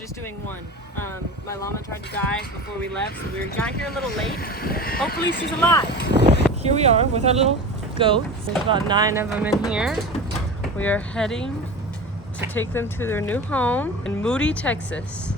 just doing one. My llama tried to die before we left, so we got here a little late. Hopefully she's alive. Here we are with our little goats. There's about 9 of them in here. We are heading to take them to their new home in Moody, Texas.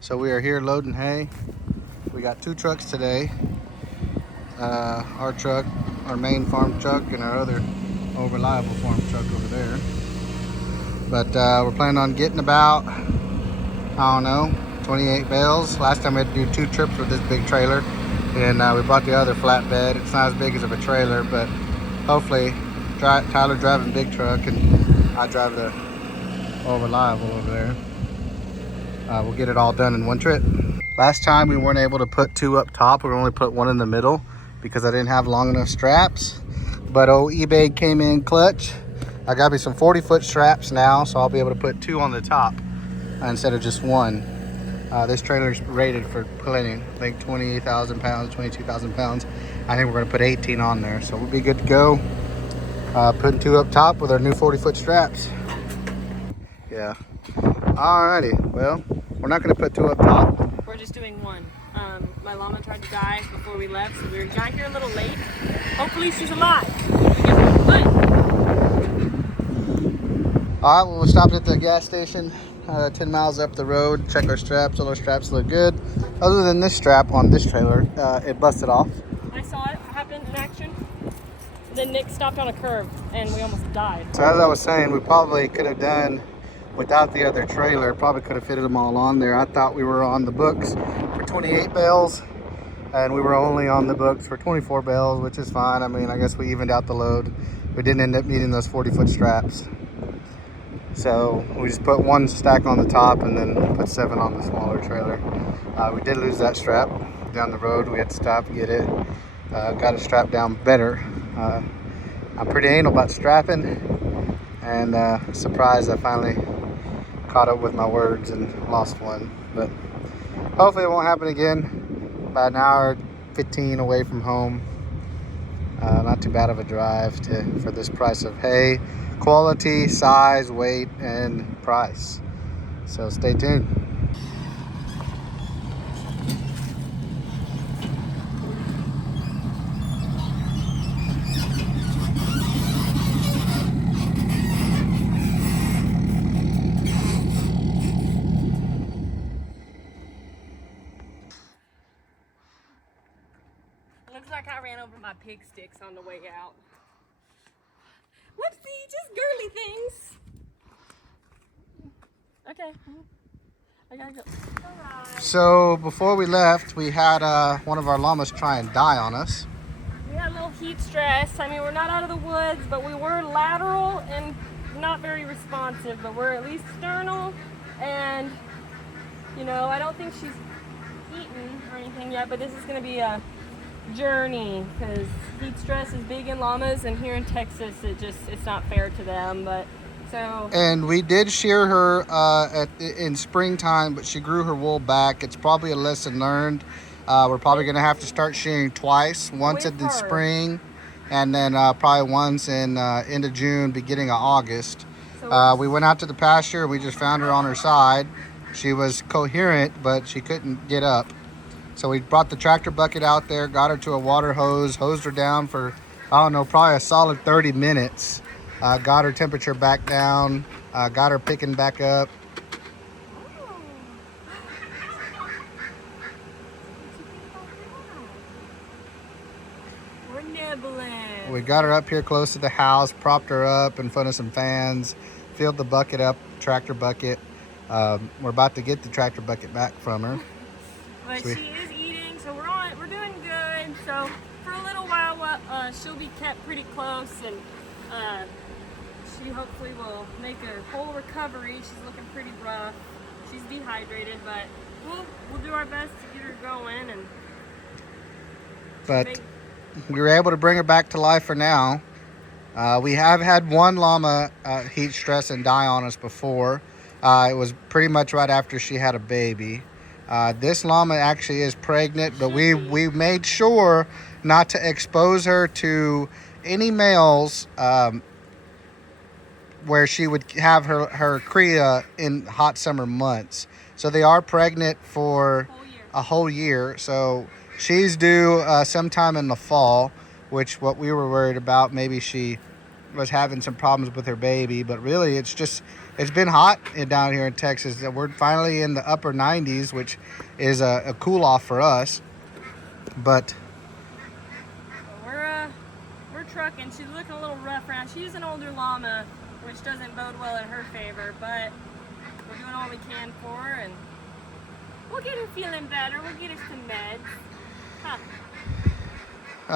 So we are here loading hay. We got 2 trucks today. Our truck, our main farm truck, and our other more reliable farm truck over there. But we're planning on getting about, I don't know, 28 bales. Last time we had to do 2 trips with this big trailer, and we brought the other flatbed. It's not as big as of a trailer, but hopefully Tyler driving the big truck and I drive the more reliable over there. We'll get it all done in one trip. Last time we weren't able to put 2 up top. We only put 1 in the middle because I didn't have long enough straps. But eBay came in clutch. I got me some 40-foot straps now, so I'll be able to put 2 on the top instead of just 1. This trailer's rated for plenty. I think 20,000 pounds, 22,000 pounds. I think we're gonna put 18 on there, so we'll be good to go. Putting 2 up top with our new 40-foot straps. Yeah. Alrighty, well, we're not gonna put 2 up top. We're just doing 1. My llama tried to die before we left, so we got here a little late. Hopefully she's alive. Alright, well, we stopped at the gas station 10 miles up the road, check our straps. All our straps look good. Other than this strap on this trailer, it busted off. I saw it happen in action. Then Nick stopped on a curve and we almost died. So as I was saying, we probably could have done without the other trailer. Probably could have fitted them all on there. I thought we were on the books for 28 bales and we were only on the books for 24 bales, which is fine. I mean, I guess we evened out the load. We didn't end up needing those 40-foot straps. So we just put 1 stack on the top and then put 7 on the smaller trailer. We did lose that strap down the road. We had to stop and get it. Got it strapped down better. I'm pretty anal about strapping, and surprised I finally caught up with my words and lost 1. But hopefully it won't happen again. About an hour 15 away from home. Not too bad of a drive for this price of hay. Quality, size, weight, and price. So stay tuned. Looks like I ran over my pig sticks on the way out. Whoopsie, just girly things. Okay, I gotta go. Alright. So before we left, we had one of our llamas try and die on us. We had a little heat stress. I mean, we're not out of the woods, but we were lateral and not very responsive, but we're at least sternal. And, you know, I don't think she's eaten or anything yet, but this is gonna be a journey because heat stress is big in llamas, and here in Texas it's not fair to them. But so, and we did shear her in springtime, but she grew her wool back. It's probably a lesson learned. We're probably gonna have to start shearing twice, once in the spring and then probably once in end of June, beginning of August. So we went out to the pasture and we just found her on her side. She was coherent, but she couldn't get up. So we brought the tractor bucket out there, got her to a water hose, hosed her down for, I don't know, probably a solid 30 minutes. Got her temperature back down, got her picking back up. we're nibbling. We got her up here close to the house, propped her up in front of some fans, filled the bucket up, tractor bucket. We're about to get the tractor bucket back from her. But she is eating, so we're doing good. So for a little while, she'll be kept pretty close, and she hopefully will make a full recovery. She's looking pretty rough. She's dehydrated, but we'll do our best to get her going. But we were able to bring her back to life for now. We have had 1 llama heat stress and die on us before. It was pretty much right after she had a baby. This llama actually is pregnant, but we made sure not to expose her to any males where she would have her cria in hot summer months. So they are pregnant for a whole year. So she's due sometime in the fall, which what we were worried about. Maybe she was having some problems with her baby, but really it's been hot down here in Texas. We're finally in the upper 90s, which is a cool off for us. But we're trucking. She's looking a little rough around. She's an older llama, which doesn't bode well in her favor, but we're doing all we can for her, and we'll get her feeling better. We'll get her some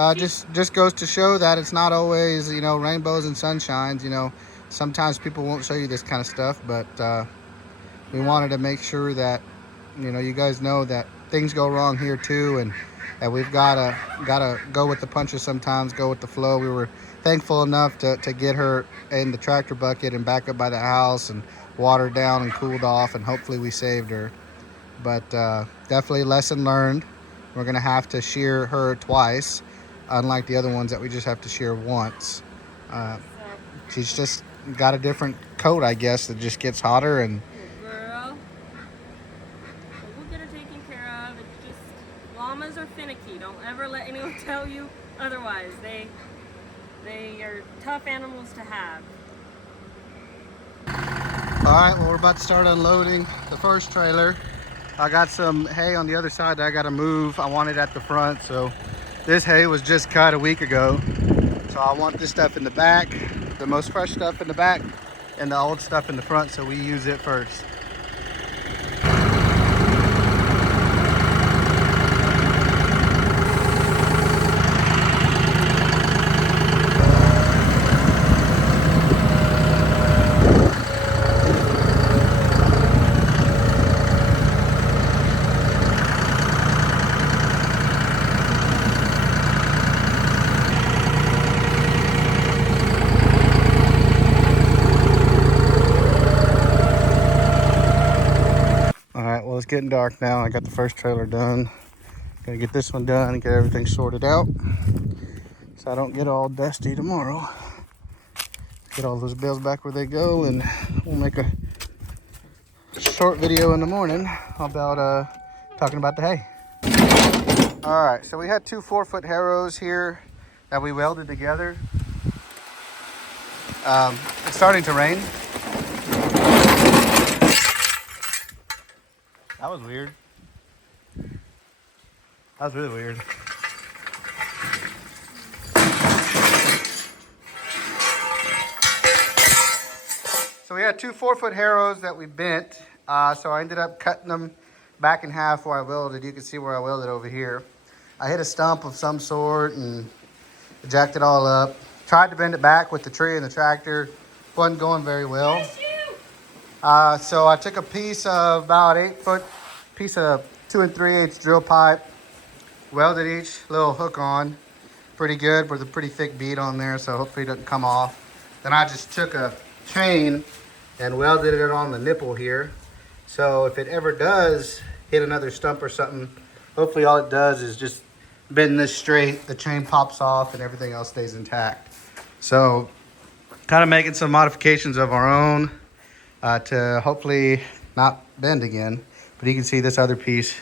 meds. Just goes to show that it's not always, rainbows and sunshines. Sometimes people won't show you this kind of stuff, but we wanted to make sure that, you guys know that things go wrong here too, and we've gotta go with the punches sometimes, go with the flow. We were thankful enough to get her in the tractor bucket and back up by the house and watered down and cooled off, and hopefully we saved her. But definitely lesson learned. We're gonna have to shear her twice, unlike the other ones that we just have to shear once. She's just got a different coat, I guess, that just gets hotter. And girl, we'll get her taken care of. It's just, llamas are finicky. Don't ever let anyone tell you otherwise. They are tough animals to have. all right, well, we're about to start unloading the first trailer. I got some hay on the other side that I got to move. I want it at the front, so this hay was just cut a week ago. So I want this stuff in the back, the most fresh stuff in the back, and the old stuff in the front, so we use it first. It's getting dark now. I got the first trailer done. Gotta get this one done and get everything sorted out so I don't get all dusty tomorrow. Get all those bales back where they go, and we'll make a short video in the morning about talking about the hay. All right, so we had two 4-foot harrows here that we welded together. It's starting to rain. That was weird. That was really weird. So we had two 4-foot harrows that we bent. So I ended up cutting them back in half where I welded. You can see where I welded over here. I hit a stump of some sort and jacked it all up. Tried to bend it back with the tree and the tractor. Wasn't going very well. So I took a piece of about 8-foot piece of 2 3/8 drill pipe, welded each little hook on pretty good with a pretty thick bead on there, so hopefully it doesn't come off. Then I just took a chain and welded it on the nipple here. So if it ever does hit another stump or something, hopefully all it does is just bend this straight, the chain pops off, and everything else stays intact. So kind of making some modifications of our own to hopefully not bend again. But you can see this other piece,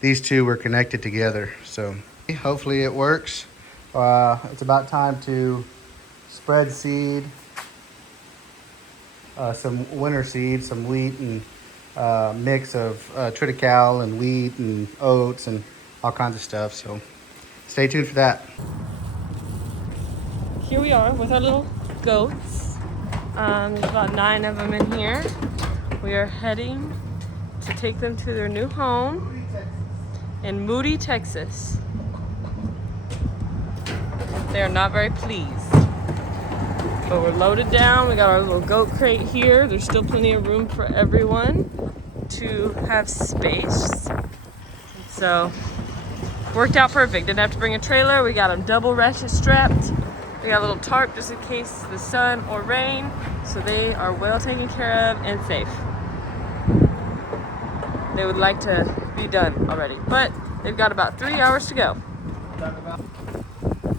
these two were connected together. So hopefully it works. It's about time to spread seed, some winter seed, some wheat, and mix of triticale and wheat and oats and all kinds of stuff. So stay tuned for that. Here we are with our little goats. There's about 9 of them in here. We are heading to take them to their new home in Moody, Texas. They are not very pleased. But we're loaded down. We got our little goat crate here. There's still plenty of room for everyone to have space. So, worked out perfect. Didn't have to bring a trailer. We got them double ratchet strapped. We got a little tarp just in case the sun or rain. So they are well taken care of and safe. They would like to be done already, but they've got about 3 hours to go.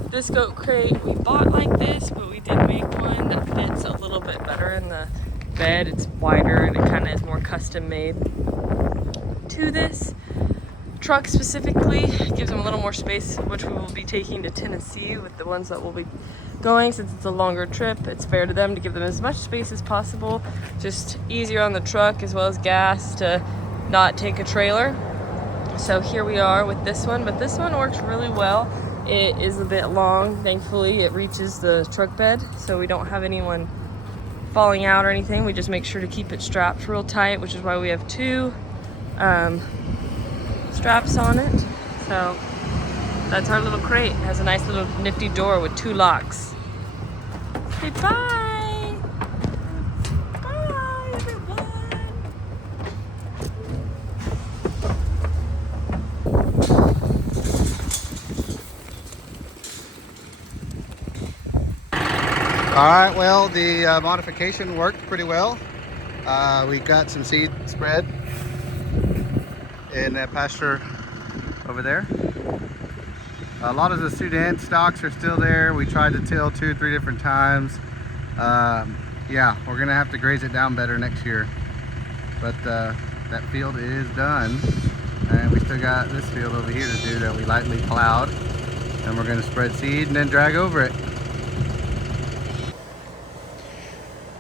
This goat crate we bought like this, but we did make one that fits a little bit better in the bed. It's wider and it kind of is more custom made to this truck specifically. It gives them a little more space, which we will be taking to Tennessee with the ones that will be going. Since it's a longer trip, it's fair to them to give them as much space as possible. Just easier on the truck as well as gas to not take a trailer. So here we are with this one, but this one works really well. It is a bit long. Thankfully, it reaches the truck bed, so we don't have anyone falling out or anything. We just make sure to keep it strapped real tight, which is why we have two straps on it. So that's our little crate. It has a nice little nifty door with 2 locks. Say bye! Bye, everyone! All right, well, the modification worked pretty well. We got some seed spread in that pasture over there. A lot of the Sudan stalks are still there. We tried to till 2 or 3 different times. Yeah, we're gonna have to graze it down better next year. But that field is done. And we still got this field over here to do that we lightly plowed. And we're gonna spread seed and then drag over it.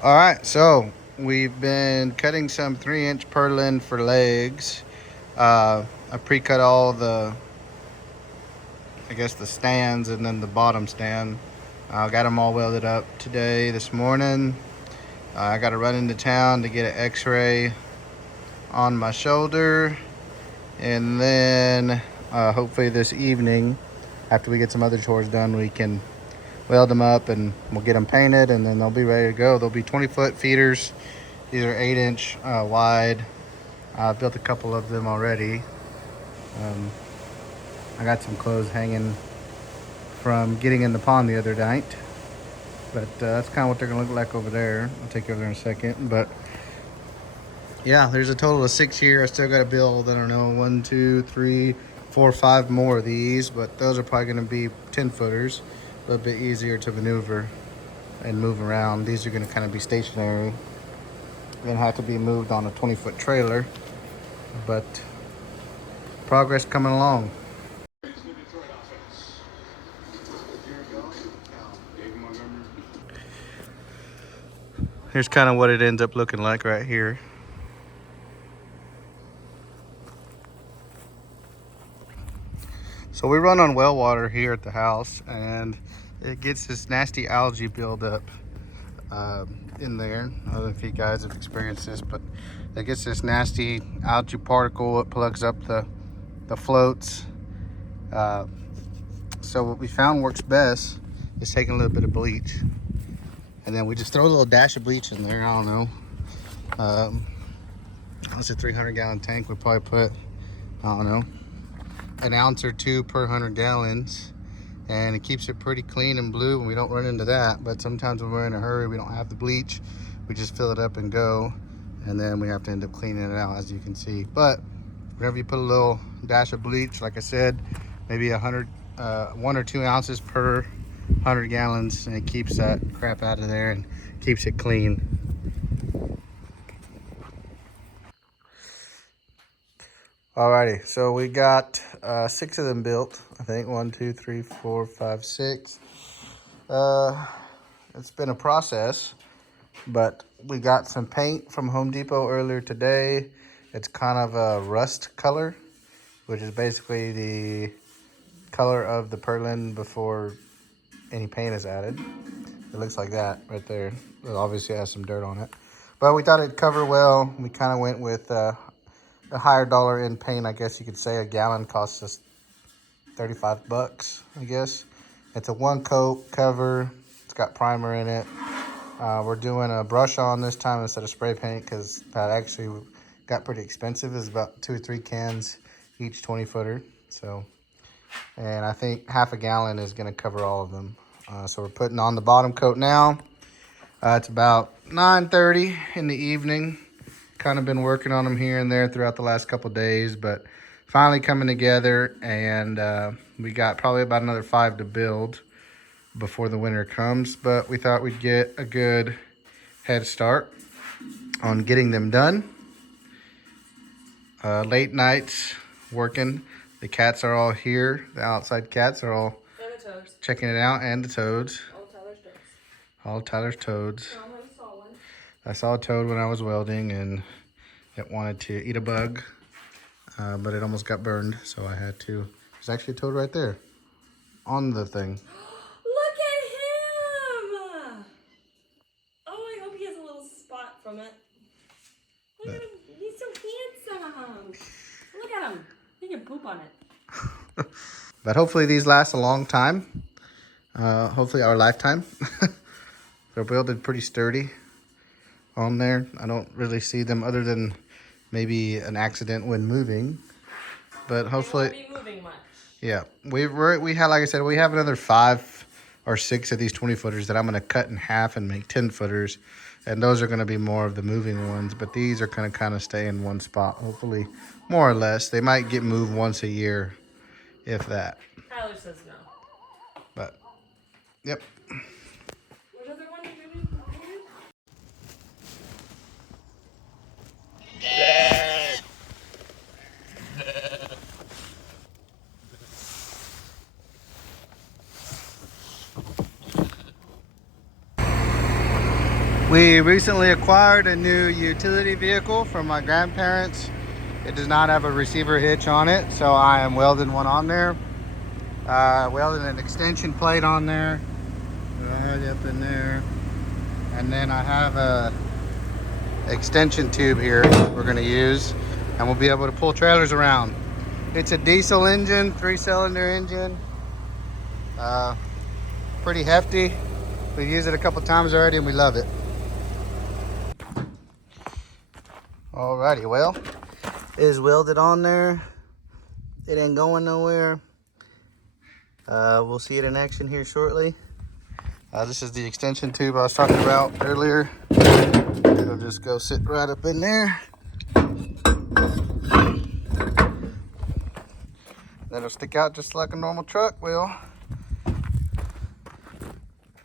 All right, so we've been cutting some 3-inch purlin for legs. I pre-cut all the, I guess, the stands and then the bottom stand. I got them all welded up today, this morning. I got to run into town to get an x-ray on my shoulder. And then hopefully this evening, after we get some other chores done, we can weld them up and we'll get them painted and then they'll be ready to go. They'll be 20-foot feeders. These are 8-inch wide. I built a couple of them already. I got some clothes hanging from getting in the pond the other night. But that's kind of what they're gonna look like over there. I'll take you over there in a second. But yeah, there's a total of 6 here. I still got to build, I don't know, 1, 2, 3, 4, 5 more of these. But those are probably gonna be 10-footers. A little bit easier to maneuver and move around. These are going to kind of be stationary. They're going to have to be moved on a 20-foot trailer, but progress coming along. Here's kind of what it ends up looking like right here. So we run on well water here at the house, and it gets this nasty algae buildup in there. I don't know if you guys have experienced this, but it gets this nasty algae particle. It plugs up the floats. So what we found works best is taking a little bit of bleach, and then we just throw a little dash of bleach in there. I don't know. It's a 300-gallon tank. We probably put, I don't know, an ounce or 2 per 100 gallons. And it keeps it pretty clean and blue and we don't run into that. But sometimes when we're in a hurry, we don't have the bleach. We just fill it up and go. And then we have to end up cleaning it out, as you can see. But whenever you put a little dash of bleach, like I said, maybe 1 or 2 ounces per 100 gallons, and it keeps that crap out of there and keeps it clean. Alrighty, so we got 6 of them built. I think 1, 2, 3, 4, 5, 6. It's been a process, but we got some paint from Home Depot earlier today. It's kind of a rust color, which is basically the color of the purlin before any paint is added. It looks like that right there. It obviously has some dirt on it, but we thought it'd cover well. We kind of went with a higher dollar in paint, I guess you could say. A gallon costs us 35 bucks, I guess. It's a 1-coat cover. It's got primer in it. We're doing a brush on this time instead of spray paint because that actually got pretty expensive. It's about 2 or 3 cans each 20-footer. So, and I think half a gallon is going to cover all of them. So we're putting on the bottom coat now. It's about 9:30 in the evening. Kind of been working on them here and there throughout the last couple days, but finally coming together. And we got probably about another 5 to build before the winter comes. But we thought we'd get a good head start on getting them done. Late nights working. The cats are all here. The outside cats are all And the toads. checking it out, and the toads. All Tyler's toads. All Tyler's toads. I already saw one. I saw a toad when I was welding, and it wanted to eat a bug, but it almost got burned, so I had to. There's actually a toad right there on the thing. Look at him! Oh, I hope he has a little spot from it. Look at him. He's so handsome. Look at him. He can poop on it. But hopefully these last a long time. Hopefully our lifetime. They're builded pretty sturdy on there. I don't really see them other than maybe an accident when moving. But hopefully, they won't be moving much. Yeah, we had, like I said, we have another 5 or 6 of these 20 footers that I'm going to cut in half and make 10 footers. And those are going to be more of the moving ones, but these are going to kind of stay in one spot, hopefully, more or less. They might get moved once a year, if that. Tyler says no. But, yep. What other one did you do? We recently acquired a new utility vehicle from my grandparents. It does not have a receiver hitch on it, so I am welding one on there. Welding an extension plate on there, right up in there. And then I have a extension tube here we're gonna use, and we'll be able to pull trailers around. It's a diesel engine, 3-cylinder engine. Pretty hefty. We've used it a couple times already and we love it. Alrighty, well, it is welded on there. It ain't going nowhere. We'll see it in action here shortly. This is the extension tube I was talking about earlier. It'll just go sit right up in there. That'll stick out just like a normal truck will.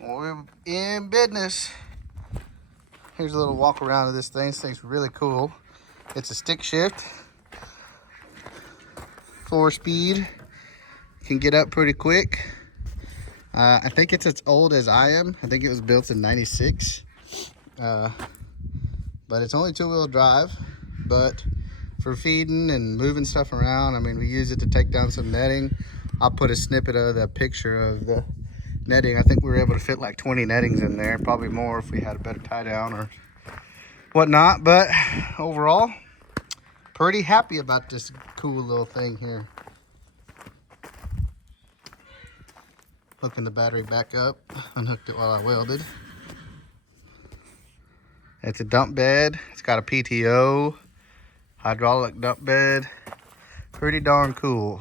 We're in business. Here's a little walk around of this thing. This thing's really cool. It's a stick shift. 4 speed. Can get up pretty quick. I think it's as old as I am. I think it was built in '96. But it's only 2-wheel drive. But for feeding and moving stuff around, I mean, we use it to take down some netting. I'll put a snippet of the picture of the netting. I think we were able to fit like 20 nettings in there, probably more if we had a better tie down or whatnot. But overall, pretty happy about this cool little thing here. Hooking the battery back up, unhooked it while I welded. It's a dump bed. It's got a PTO, hydraulic dump bed. Pretty darn cool.